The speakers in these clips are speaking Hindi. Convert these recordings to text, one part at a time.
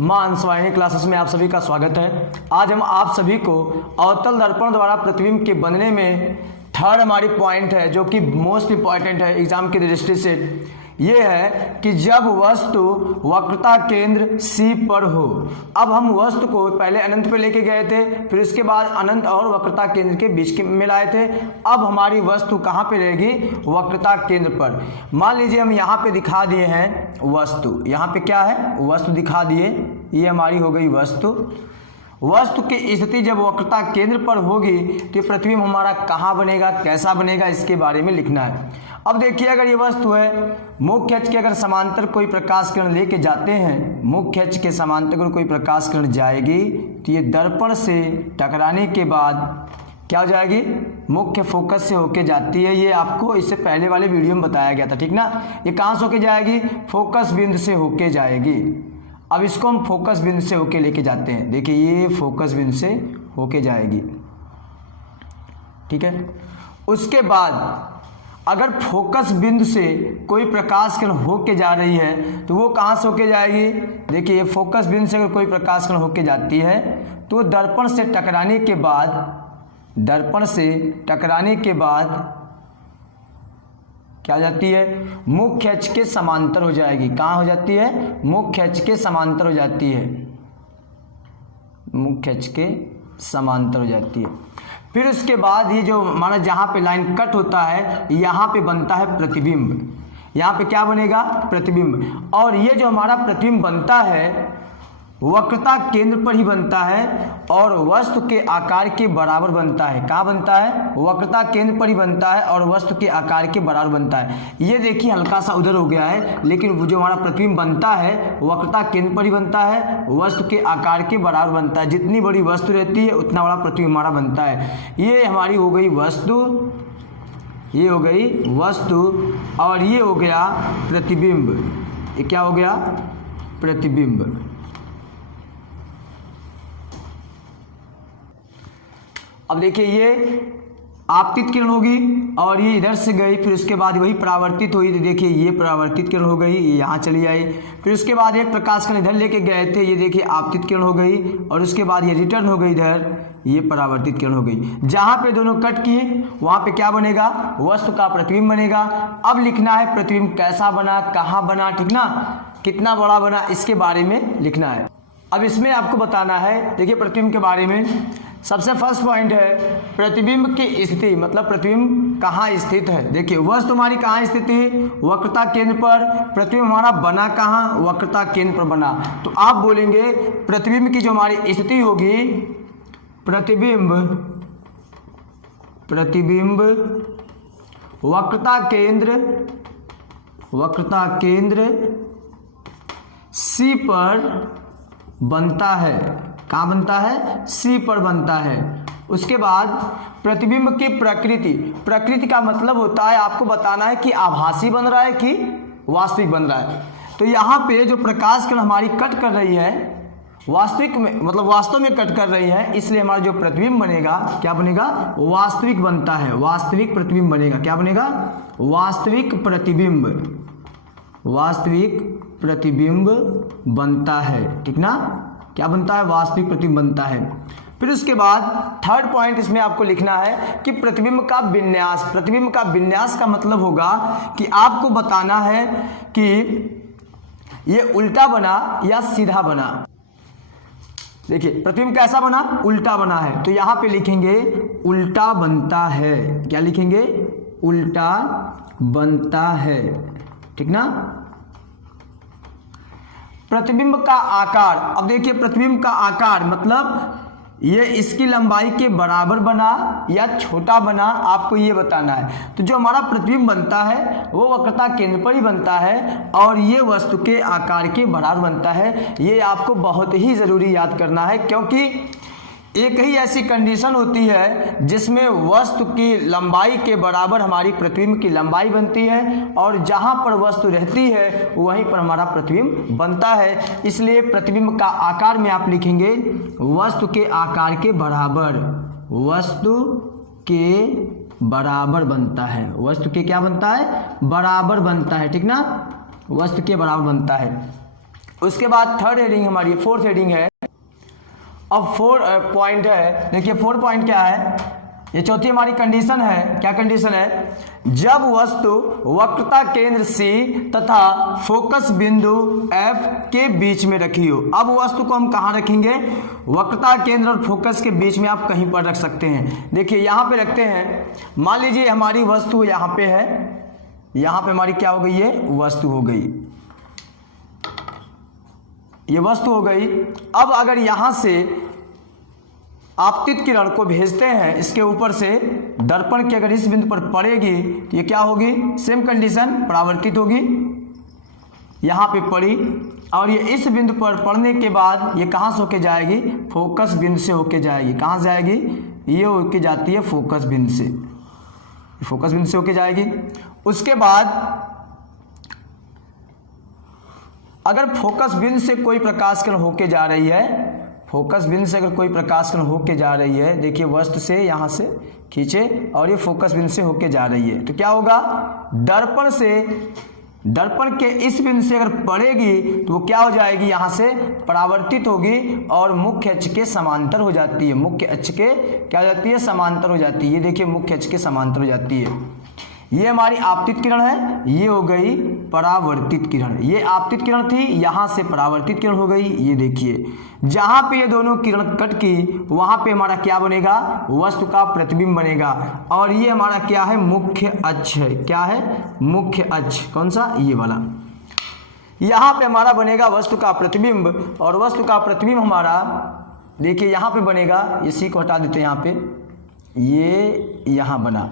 मां अंशवाहिनी क्लासेस में आप सभी का स्वागत है। आज हम आप सभी को अवतल दर्पण द्वारा प्रतिबिंब के बनने में थर्ड हमारी पॉइंट है जो कि मोस्ट इंपॉर्टेंट है एग्जाम की दृष्टि से, ये है कि जब वस्तु वक्रता केंद्र C पर हो। अब हम वस्तु को पहले अनंत पे लेके गए थे, फिर उसके बाद अनंत और वक्रता केंद्र के बीच में लाए थे। अब हमारी वस्तु कहाँ पे रहेगी? वक्रता केंद्र पर। मान लीजिए हम यहाँ पे दिखा दिए हैं वस्तु, यहाँ पे क्या है? वस्तु दिखा दिए, ये हमारी हो गई वस्तु। वस्तु की स्थिति जब वक्रता केंद्र पर होगी तो प्रतिबिंब हमारा कहाँ बनेगा, कैसा बनेगा, इसके बारे में लिखना है। अब देखिए, अगर ये वस्तु है, मुख्य अक्ष के अगर समांतर कोई प्रकाश किरण लेके जाते हैं, मुख्य अक्ष के समांतर अगर कोई प्रकाश किरण जाएगी तो ये दर्पण से टकराने के बाद क्या हो जाएगी? मुख्य फोकस से होके जाती है। ये आपको इससे पहले वाले वीडियो में बताया गया था, ठीक ना। ये कहाँ से होके जाएगी? फोकस बिंदु से होके जाएगी। अब इसको हम फोकस बिंदु से होके लेके जाते हैं। देखिए, ये फोकस बिंदु से होके जाएगी, ठीक है। उसके बाद अगर फोकस बिंदु से कोई प्रकाश किरण होके जा रही है तो वो कहाँ से होके जाएगी? देखिए, फोकस बिंदु से अगर कोई प्रकाश किरण होके जाती है तो दर्पण से टकराने के बाद, दर्पण से टकराने के बाद क्या हो जाती है? मुख्य अक्ष के समांतर हो जाएगी। कहाँ हो जाती है? मुख्य अक्ष के समांतर हो जाती है, मुख्य अक्ष के समांतर हो जाती है। फिर उसके बाद ये जो हमारा जहाँ पे लाइन कट होता है, यहाँ पे बनता है प्रतिबिंब। यहाँ पे क्या बनेगा? प्रतिबिंब। और ये जो हमारा प्रतिबिंब बनता है वक्रता केंद्र पर ही बनता है और वस्तु के आकार के बराबर बनता है। कहाँ बनता है? वक्रता केंद्र पर ही बनता है और वस्तु के आकार के बराबर बनता है। ये देखिए, हल्का सा उधर हो गया है, लेकिन वो जो हमारा प्रतिबिंब बनता है वक्रता केंद्र पर ही बनता है, वस्तु के आकार के बराबर बनता है। जितनी बड़ी वस्तु रहती है उतना बड़ा प्रतिबिंब हमारा बनता है। ये हमारी हो गई वस्तु, ये हो गई वस्तु और ये हो गया प्रतिबिंब। ये क्या हो गया? प्रतिबिंब। अब देखिए, ये आपतित किरण होगी और ये इधर से गई, फिर उसके बाद वही परावर्तित हुई। तो देखिए, ये परावर्तित किरण हो गई, ये यहाँ चली आई। फिर उसके बाद एक प्रकाश किरण इधर लेके गए थे, ये देखिए आपतित किरण हो गई और उसके बाद ये रिटर्न हो गई इधर, ये परावर्तित किरण हो गई। जहाँ पे दोनों कट किए वहाँ पे क्या बनेगा? वस्तु का प्रतिबिंब बनेगा। अब लिखना है प्रतिबिंब कैसा बना, कहाँ बना, ठीक ना, कितना बड़ा बना, इसके बारे में लिखना है। अब इसमें आपको बताना है, देखिए प्रतिबिंब के बारे में सबसे फर्स्ट पॉइंट है प्रतिबिंब की स्थिति, मतलब प्रतिबिंब कहाँ स्थित है। देखिए, वस्तु हमारी कहाँ स्थित है? वक्रता केंद्र पर। प्रतिबिंब हमारा बना कहाँ? वक्रता केंद्र पर बना। तो आप बोलेंगे प्रतिबिंब की जो हमारी स्थिति होगी, प्रतिबिंब वक्रता केंद्र C पर बनता है। कहाँ बनता है? C पर बनता है। उसके बाद प्रतिबिंब की प्रकृति का मतलब होता है आपको बताना है कि आभासी बन रहा है कि वास्तविक बन रहा है। तो यहाँ पे जो प्रकाश किरण हमारी कट कर रही है वास्तविक में, मतलब वास्तव में कट कर रही है, इसलिए हमारा जो प्रतिबिंब बनेगा क्या बनेगा? वास्तविक बनता है, वास्तविक प्रतिबिंब बनेगा। क्या बनेगा? वास्तविक प्रतिबिंब बनता है, ठीक ना। क्या बनता है? वास्तविक प्रतिबिंब बनता है। फिर उसके बाद थर्ड पॉइंट इसमें आपको लिखना है कि प्रतिबिंब का विन्यास। प्रतिबिंब का विन्यास का मतलब होगा कि आपको बताना है कि ये उल्टा बना या सीधा बना। देखिए, प्रतिबिंब कैसा बना? उल्टा बना है, तो यहाँ पे लिखेंगे उल्टा बनता है। क्या लिखेंगे? उल्टा बनता है, ठीक ना। प्रतिबिंब का आकार, अब देखिए प्रतिबिंब का आकार मतलब ये इसकी लंबाई के बराबर बना या छोटा बना, आपको ये बताना है। तो जो हमारा प्रतिबिंब बनता है वो वक्रता केंद्र पर ही बनता है और ये वस्तु के आकार के बराबर बनता है। ये आपको बहुत ही ज़रूरी याद करना है, क्योंकि एक ही ऐसी कंडीशन होती है जिसमें वस्तु की लंबाई के बराबर हमारी प्रतिबिंब की लंबाई बनती है और जहाँ पर वस्तु रहती है वहीं पर हमारा प्रतिबिंब बनता है। इसलिए प्रतिबिंब का आकार में आप लिखेंगे वस्तु के आकार के बराबर, वस्तु के बराबर बनता है। वस्तु के क्या बनता है? बराबर बनता है, ठीक ना, वस्तु के बराबर बनता है। उसके बाद थर्ड हेडिंग हमारी फोर्थ हेडिंग है। अब 4 पॉइंट है, देखिए 4 पॉइंट क्या है, ये चौथी हमारी कंडीशन है। क्या कंडीशन है, जब वस्तु वक्रता केंद्र C तथा फोकस बिंदु F के बीच में रखी हो। अब वस्तु को हम कहाँ रखेंगे, वक्रता केंद्र और फोकस के बीच में आप कहीं पर रख सकते हैं। देखिए यहाँ पे रखते हैं, मान लीजिए हमारी वस्तु यहाँ पे है, यहाँ पे हमारी क्या हो गई, ये वस्तु हो गई, ये वस्तु हो गई। अब अगर यहाँ से आपतित किरण को भेजते हैं इसके ऊपर से, दर्पण की अगर इस बिंदु पर पड़ेगी तो ये क्या होगी, सेम कंडीशन, परावर्तित होगी, यहाँ पे पड़ी और ये इस बिंदु पर पड़ने के बाद ये कहाँ से होके जाएगी, फोकस बिंदु से होके जाएगी। कहाँ से जाएगी, ये होके जाती है फोकस बिंदु से, फोकस बिंदु से होके जाएगी। उसके बाद अगर फोकस बिंदु से कोई प्रकाश किरण होके जा रही है, फोकस बिंदु से अगर कोई प्रकाश किरण होके जा रही है, देखिए वस्तु से यहाँ से खींचे और ये फोकस बिंदु से होके जा रही है, तो क्या होगा, दर्पण से, दर्पण के इस बिंदु से अगर पड़ेगी तो वो क्या हो जाएगी, यहाँ से परावर्तित होगी और मुख्य अक्ष के समांतर हो जाती है। मुख्य अक्ष के क्या हो जाती है, समांतर हो जाती है। ये देखिए मुख्य अक्ष के समांतर हो जाती है। ये हमारी आपतित किरण है, ये हो गई परावर्तित किरण। ये आपतित किरण थी, यहाँ से परावर्तित किरण हो गई। ये देखिए जहाँ पे ये दोनों किरण कट की वहाँ पे हमारा क्या बनेगा, वस्तु का प्रतिबिंब बनेगा। और ये हमारा क्या है, मुख्य अक्ष है। क्या है, मुख्य अक्ष, कौन सा, ये वाला। यहाँ पे हमारा बनेगा वस्तु का प्रतिबिंब, और वस्तु का प्रतिबिंब हमारा देखिए यहाँ पे बनेगा, ये सी को हटा देते हैं, यहाँ पे ये यहाँ बना,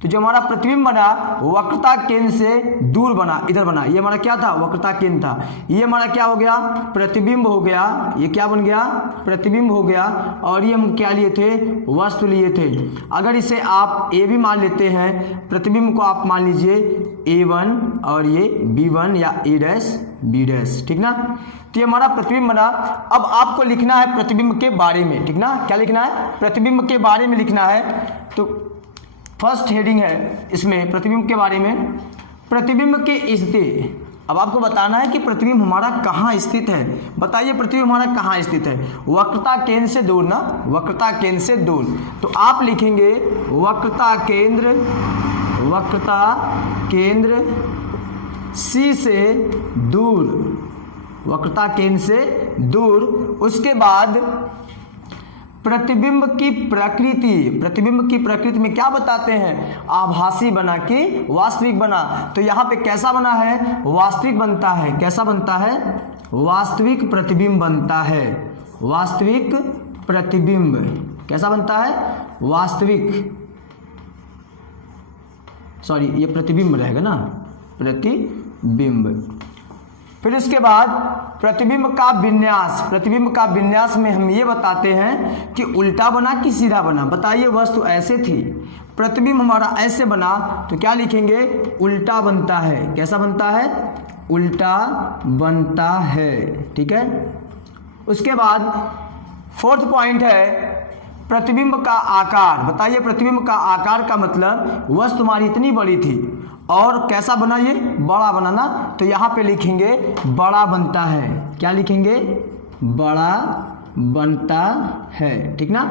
तो जो हमारा प्रतिबिंब बना वक्रता केंद्र से दूर बना, इधर बना। ये हमारा क्या था, वक्रता केंद्र था। ये हमारा क्या हो गया, प्रतिबिंब हो गया। ये क्या बन गया, प्रतिबिंब हो गया। और ये हम क्या लिए थे, वस्तु लिए थे। अगर इसे आप ए भी मान लेते हैं, प्रतिबिंब को आप मान लीजिए A1 और ये B1 या A डैश B डैश, ठीक ना। तो ये हमारा प्रतिबिंब बना। अब आपको लिखना है प्रतिबिंब के बारे में, ठीक ना। क्या लिखना है, प्रतिबिंब के बारे में लिखना है। तो फर्स्ट हेडिंग है इसमें प्रतिबिंब के बारे में, प्रतिबिंब की स्थिति। अब आपको बताना है कि प्रतिबिंब हमारा कहाँ स्थित है। बताइए प्रतिबिंब हमारा कहाँ स्थित है, वक्रता केंद्र से दूर ना, वक्रता केंद्र से दूर। तो आप लिखेंगे वक्रता केंद्र, वक्रता केंद्र C से दूर, वक्रता केंद्र से दूर। उसके बाद प्रतिबिंब की प्रकृति, प्रतिबिंब की प्रकृति में क्या बताते हैं, आभासी बना कि वास्तविक बना। तो यहाँ पे कैसा बना है, वास्तविक बनता है। कैसा बनता है, वास्तविक प्रतिबिंब बनता है। वास्तविक प्रतिबिंब कैसा बनता है, वास्तविक, सॉरी ये प्रतिबिंब रहेगा ना, प्रतिबिंब। फिर उसके बाद प्रतिबिंब का विन्यास, प्रतिबिंब का विन्यास में हम ये बताते हैं कि उल्टा बना कि सीधा बना। बताइए वस्तु ऐसे थी, प्रतिबिंब हमारा ऐसे बना, तो क्या लिखेंगे, उल्टा बनता है। कैसा बनता है, उल्टा बनता है, ठीक है। उसके बाद फोर्थ पॉइंट है प्रतिबिंब का आकार। बताइए प्रतिबिंब का आकार का मतलब, वस्तु हमारी इतनी बड़ी थी और कैसा बना, ये बड़ा बना ना, तो यहाँ पे लिखेंगे बड़ा बनता है। क्या लिखेंगे, बड़ा बनता है, ठीक ना।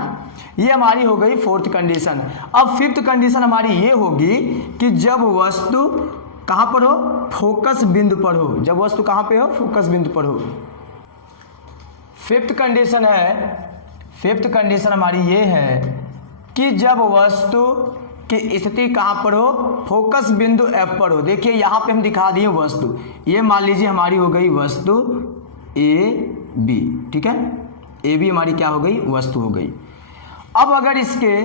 ये हमारी हो गई फोर्थ कंडीशन। अब फिफ्थ कंडीशन हमारी ये होगी कि जब वस्तु कहाँ पर हो, फोकस बिंदु पर हो। जब वस्तु कहाँ पे हो, फोकस बिंदु पर हो। फिफ्थ कंडीशन है, फिफ्थ कंडीशन हमारी ये है कि जब वस्तु की स्थिति कहाँ पर हो, फोकस बिंदु F पर हो। देखिए यहाँ पे हम दिखा दिए वस्तु, ये मान लीजिए हमारी हो गई वस्तु AB, ठीक है। AB हमारी क्या हो गई, वस्तु हो गई। अब अगर इसके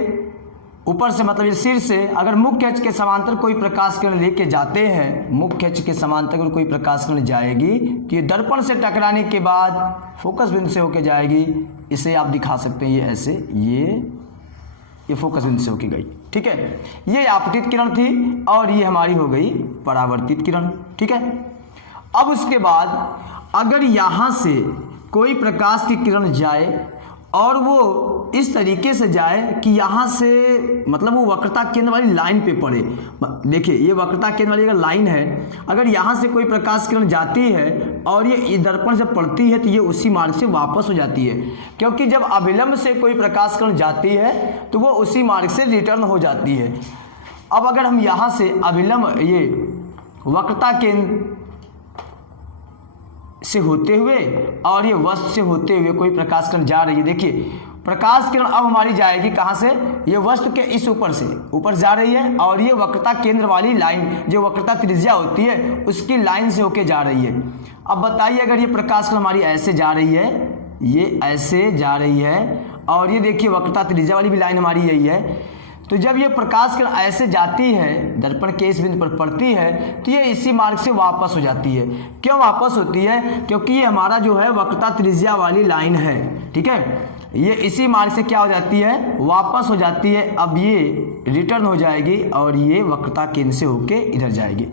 ऊपर से मतलब सिर से अगर मुख्य अक्ष के समांतर कोई प्रकाश किरण लेके जाते हैं, मुख्य अक्ष के समांतर अगर कोई प्रकाश किरण जाएगी तो ये दर्पण से टकराने के बाद फोकस बिंदु से होके जाएगी। इसे आप दिखा सकते हैं, ये ऐसे, ये फोकस बिंदु से होके गई, ठीक है। ये आपतित किरण थी और ये हमारी हो गई परावर्तित किरण, ठीक है। अब उसके बाद अगर यहाँ से कोई प्रकाश की किरण जाए और वो इस तरीके से जाए कि यहाँ से मतलब वो वक्रता केंद्र वाली लाइन पे पड़े। देखिए ये वक्रता केंद्र वाली अगर लाइन है, अगर यहाँ से कोई प्रकाश किरण जाती है और ये दर्पण जब पड़ती है तो ये उसी मार्ग से वापस हो जाती है, क्योंकि जब अविलंब से कोई प्रकाश किरण जाती है तो वो उसी मार्ग से रिटर्न हो जाती है। अब अगर हम यहाँ से अविलंब ये वक्रता केंद्र से होते हुए और ये वस्तु से होते हुए कोई प्रकाश किरण जा रही है, देखिए प्रकाश किरण अब हमारी जाएगी कहाँ से, ये वस्तु के इस ऊपर से ऊपर जा रही है और ये वक्रता केंद्र वाली लाइन जो वक्रता त्रिज्या होती है उसकी लाइन से होके जा रही है। अब बताइए अगर ये प्रकाश किरण हमारी ऐसे जा रही है, ये ऐसे जा रही है और ये देखिए वक्रता त्रिज्या वाली भी लाइन हमारी यही है, तो जब ये प्रकाश किरण ऐसे जाती है दर्पण के इस बिंदु पर पड़ती है तो ये इसी मार्ग से वापस हो जाती है। क्यों वापस होती है, क्योंकि ये हमारा जो है वक्रता त्रिज्या वाली लाइन है, ठीक है, ये इसी मार्ग से क्या हो जाती है, वापस हो जाती है। अब ये रिटर्न हो जाएगी और ये वक्रता केंद्र से होके इधर जाएगी।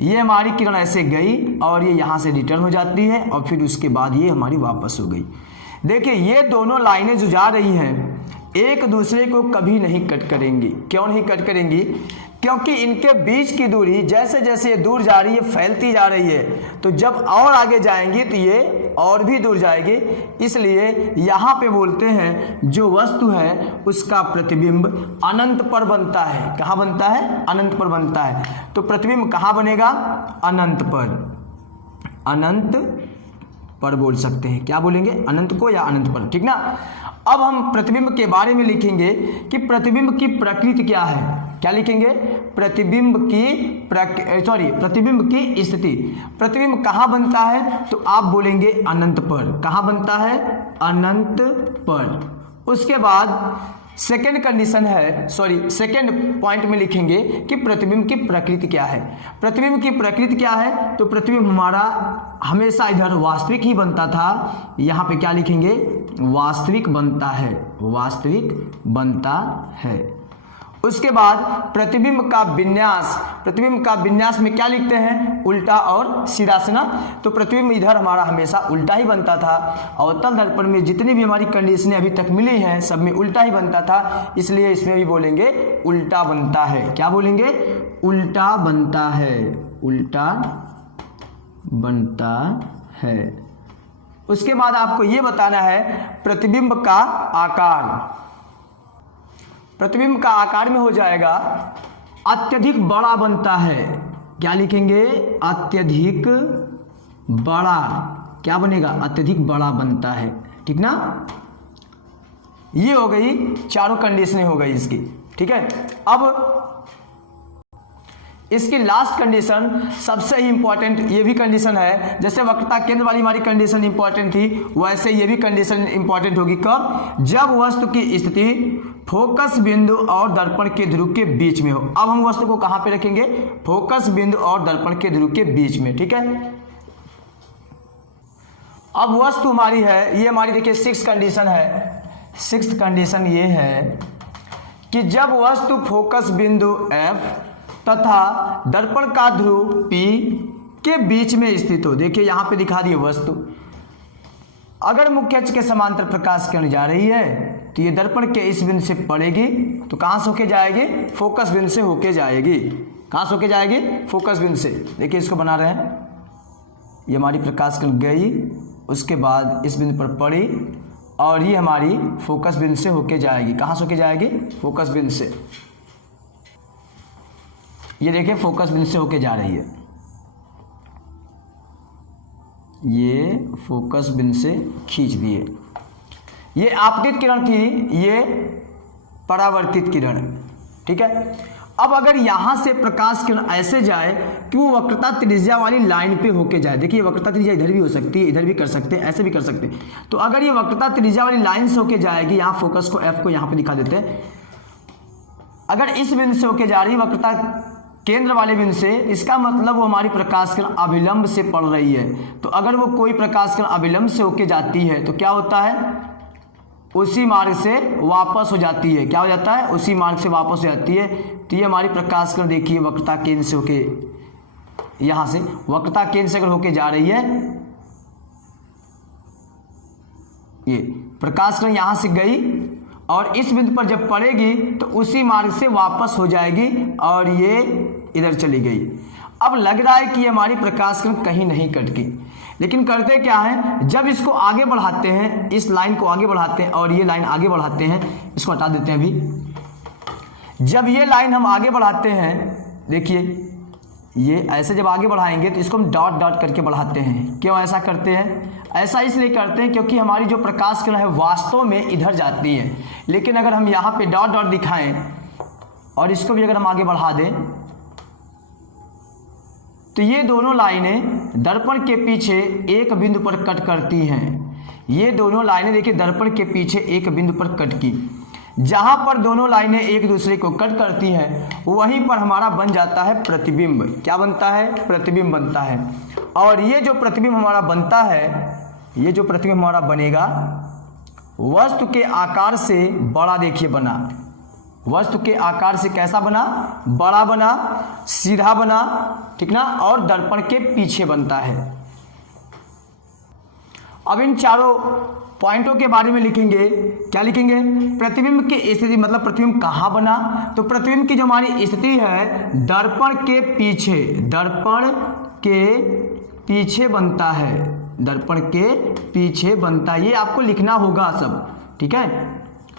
ये हमारी किरण ऐसे गई और ये यहाँ से रिटर्न हो जाती है और फिर उसके बाद ये हमारी वापस हो गई। देखिए ये दोनों लाइनें जो जा रही हैं एक दूसरे को कभी नहीं कट करेंगी। क्यों नहीं कट करेंगी, क्योंकि इनके बीच की दूरी जैसे जैसे ये दूर जा रही है फैलती जा रही है, तो जब और आगे जाएंगी तो ये और भी दूर जाएगी। इसलिए यहाँ पे बोलते हैं जो वस्तु है उसका प्रतिबिंब अनंत पर बनता है। कहाँ बनता है, अनंत पर बनता है। तो प्रतिबिंब कहाँ बनेगा, अनंत पर, अनंत पर बोल सकते हैं। क्या बोलेंगे, अनंत को या अनंत पर, ठीक ना। अब हम प्रतिबिंब के बारे में लिखेंगे कि प्रतिबिंब की प्रकृति क्या है। क्या लिखेंगे, प्रतिबिंब की प्रतिबिंब की स्थिति। प्रतिबिंब कहाँ बनता है, तो आप बोलेंगे अनंत पर। कहाँ बनता है, अनंत पर। उसके बाद सेकेंड कंडीशन है, सेकेंड पॉइंट में लिखेंगे कि प्रतिबिंब की प्रकृति क्या है। प्रतिबिंब की प्रकृति क्या है, तो प्रतिबिंब हमारा हमेशा इधर वास्तविक ही बनता था। यहाँ पे क्या लिखेंगे, वास्तविक बनता है, वास्तविक बनता है। उसके बाद प्रतिबिंब का विन्यास, प्रतिबिंब का विन्यास में क्या लिखते हैं, उल्टा और सीधा से ना। तो प्रतिबिंब इधर हमारा हमेशा उल्टा ही बनता था। अवतल दर्पण में जितनी भी हमारी कंडीशनें अभी तक मिली हैं सब में उल्टा ही बनता था, इसलिए इसमें भी बोलेंगे उल्टा बनता है। क्या बोलेंगे, उल्टा बनता है, उल्टा बनता है। उसके बाद आपको ये बताना है प्रतिबिंब का आकार। प्रतिबिंब का आकार में हो जाएगा अत्यधिक बड़ा बनता है। क्या लिखेंगे, अत्यधिक बड़ा। क्या बनेगा, अत्यधिक बड़ा बनता है, ठीक ना। ये हो गई, चारों कंडीशनें हो गई इसकी, ठीक है। अब इसकी लास्ट कंडीशन सबसे ही इंपॉर्टेंट ये भी कंडीशन है। जैसे वक्रता केंद्र वाली हमारी कंडीशन इंपॉर्टेंट थी, वैसे ये भी कंडीशन इंपॉर्टेंट होगी। कब, जब वस्तु की स्थिति फोकस बिंदु और दर्पण के ध्रुव के बीच में हो। अब हम वस्तु को कहां पे रखेंगे, फोकस बिंदु और दर्पण के ध्रुव के बीच में, ठीक है। अब वस्तु हमारी है, ये हमारी देखिए सिक्स कंडीशन है। सिक्स्थ कंडीशन ये है कि जब वस्तु फोकस बिंदु F तथा दर्पण का ध्रुव P के बीच में स्थित हो। देखिए यहां पे दिखा दिए वस्तु, अगर मुख्य अक्ष के समांतर प्रकाश किरण जा रही है तो ये दर्पण के इस बिंदु से पड़ेगी तो कहां से होके जाएगी, फोकस बिंदु से होके जाएगी। कहां से होके जाएगी, फोकस बिंदु से। देखिए इसको बना रहे हैं, ये हमारी प्रकाश किरण गई, उसके बाद इस बिंदु पर पड़ी और ये हमारी फोकस बिंदु से होके जाएगी। कहां से होके जाएगी, फोकस बिंदु से। ये देखिए फोकस बिंदु से होके जा रही है, ये फोकस बिंदु से खींच दिए। ये आपतित किरण थी, ये परावर्तित किरण, ठीक है। अब अगर यहां से प्रकाश किरण ऐसे जाए कि वो वक्रता त्रिज्या वाली लाइन पे होके जाए। देखिए वक्रता त्रिज्या इधर भी हो सकती है, इधर भी कर सकते हैं, ऐसे भी कर सकते हैं। तो अगर ये वक्रता त्रिज्या वाली लाइन से होके जाएगी, यहाँ फोकस को F को यहाँ पे दिखा देते हैं, अगर इस बिंदु से होके जा रही वक्रता केंद्र वाले बिंदु से, इसका मतलब वो हमारी प्रकाश किरण अभिलंब से पड़ रही है। तो अगर वो कोई प्रकाश किरण अभिलंब से होके जाती है तो क्या होता है, उसी मार्ग से वापस हो जाती है। क्या हो जाता है, उसी मार्ग से वापस हो जाती है। तो ये हमारी प्रकाश किरण देखिए वक्रता केंद्र से होके, यहां से वक्रता केंद्र से अगर होके जा रही है, ये प्रकाश किरण यहां से गई और इस बिंदु पर जब पड़ेगी तो उसी मार्ग से वापस हो जाएगी और ये इधर चली गई। अब लग रहा है कि हमारी प्रकाश किरण कहीं नहीं कटकी, लेकिन करते क्या है, जब इसको आगे बढ़ाते हैं, इस लाइन को आगे बढ़ाते हैं और ये लाइन आगे बढ़ाते हैं, इसको हटा देते हैं अभी। जब ये लाइन हम आगे बढ़ाते हैं, देखिए ये ऐसे जब आगे बढ़ाएंगे तो इसको हम डॉट डॉट करके बढ़ाते हैं। क्यों ऐसा करते हैं? ऐसा इसलिए करते हैं क्योंकि हमारी जो प्रकाश किरण है वास्तव में इधर जाती है, लेकिन अगर हम यहाँ पे डॉट डॉट दिखाएं और इसको भी अगर हम आगे बढ़ा दें तो ये दोनों लाइनें दर्पण के पीछे एक बिंदु पर कट करती हैं। ये दोनों लाइनें देखिए दर्पण के पीछे एक बिंदु पर कट की। जहां पर दोनों लाइनें एक दूसरे को कट करती हैं वहीं पर हमारा बन जाता है प्रतिबिंब। क्या बनता है? प्रतिबिंब बनता है। और ये जो प्रतिबिंब हमारा बनता है, ये जो प्रतिबिंब हमारा बनेगा वस्तु के आकार से बड़ा देखिए बना। वस्तु के आकार से कैसा बना? बड़ा बना, सीधा बना, ठीक ना, और दर्पण के पीछे बनता है। अब इन चारों पॉइंटों के बारे में लिखेंगे। क्या लिखेंगे? प्रतिबिंब की स्थिति, मतलब प्रतिबिंब कहाँ बना। तो प्रतिबिंब की जो हमारी स्थिति है दर्पण के पीछे, दर्पण के पीछे बनता है, दर्पण के पीछे बनता है। ये आपको लिखना होगा सब, ठीक है,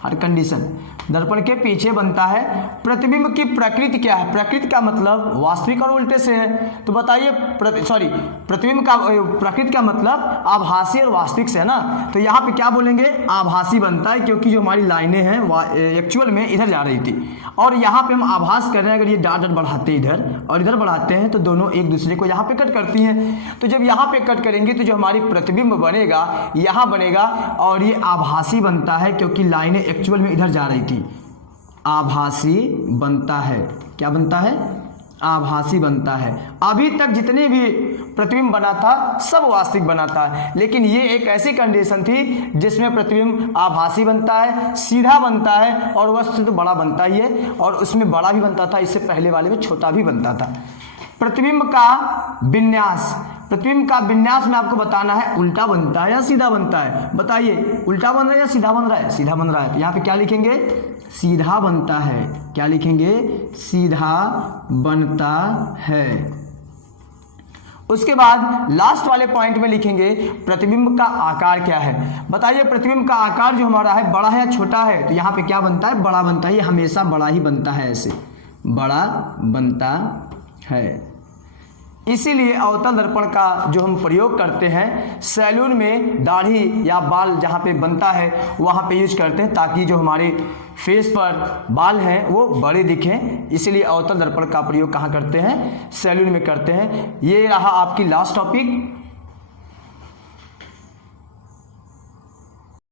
हर कंडीशन। दर्पण के पीछे बनता है। प्रतिबिंब की प्रकृति क्या है? प्रकृति का मतलब वास्तविक और उल्टे से है। तो बताइए, प्रतिबिंब का प्रकृति का मतलब आभासी और वास्तविक से है ना। तो यहाँ पे क्या बोलेंगे? आभासी बनता है, क्योंकि जो हमारी लाइनें हैं एक्चुअल में इधर जा रही थी और यहाँ पे हम आभास कर रहे हैं। अगर ये डॉट डॉट बढ़ाते हैं इधर और इधर बढ़ाते हैं तो दोनों एक दूसरे को यहाँ पे कट करती हैं। तो जब यहाँ पे कट करेंगे तो जो हमारी प्रतिबिंब बनेगा यहाँ बनेगा और ये आभासी बनता है, क्योंकि लाइनें एक्चुअल में इधर जा रही थी। आभासी बनता है। क्या बनता है? आभासी बनता है। अभी तक जितने भी प्रतिबिंब बना था सब वास्तविक बना था, लेकिन ये एक ऐसी कंडीशन थी जिसमें प्रतिबिंब आभासी बनता है, सीधा बनता है और वस्तु से तो बड़ा बनता ही है, और उसमें बड़ा भी बनता था, इससे पहले वाले में छोटा भी बनता था। प्रतिबिंब का विन्यास, प्रतिबिंब का विन्यास में आपको बताना है उल्टा बनता है या सीधा बनता है। बताइए, उल्टा बन रहा है या सीधा बन रहा है? सीधा बन रहा है। तो यहाँ पे क्या लिखेंगे? सीधा बनता है। क्या लिखेंगे? सीधा बनता है। उसके बाद लास्ट वाले पॉइंट में लिखेंगे प्रतिबिंब का आकार क्या है। बताइए, प्रतिबिंब का आकार जो हमारा है बड़ा है या छोटा है? तो यहाँ पे क्या बनता है? बड़ा बनता है। ये हमेशा बड़ा ही बनता है, ऐसे बड़ा बनता है। इसीलिए अवतल दर्पण का जो हम प्रयोग करते हैं सैलून में दाढ़ी या बाल जहाँ पे बनता है वहाँ पे यूज करते हैं, ताकि जो हमारे फेस पर बाल हैं वो बड़े दिखें। इसीलिए अवतल दर्पण का प्रयोग कहाँ करते हैं? सैलून में करते हैं। ये रहा आपकी लास्ट टॉपिक।